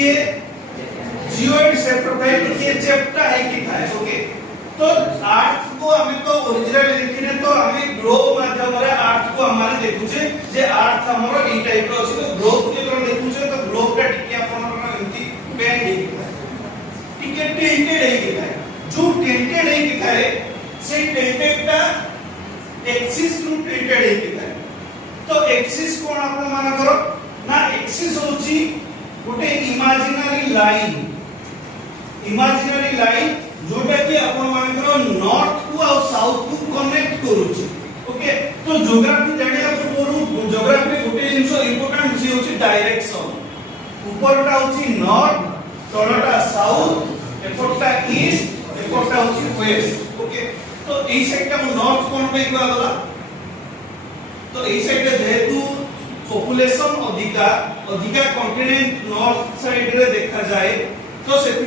टिके geoid shape रो थाए टिके चेप्टा है कि थाए ओके तो आर्थ को हमें तो ओरिजिनल देखिने तो हमें ग्लोब माध्यम रे आर्थ को हमारे देखुचे जे आर्थ हमरो ई टाइप रो अछि तो ग्लोब के तोर देखुचे तो ग्लोब का टिके अपन एंती पेन देखि टिके टेंटेड है कि थाए जो टेंटेड है कि थाए से टेंटेड ता एक्सिस नु टेंटेड है कि थाए तो एक्सिस कोन आपण माना करो ना एक्सिस होची गोटे इमेजिनरी लाइन जोटा कि आपण मानकर नॉर्थ को और साउथ को कनेक्ट करूची ओके तो ज्योग्राफी जानिया पूर्व ज्योग्राफी गोटे जिंस इंपोर्टेंट से होची डायरेक्शन ऊपरटा होची नॉर्थ तळटा साउथ एपरटा ईस्ट एपरटा होची वेस्ट ओके तो एई साइडटा नॉर्थ कोन पे गला तो एई साइड जेहेतु पॉपुलेशन अधिका कॉन्टिनेंट नॉर्थ साइड रे देखा जाए तो सेति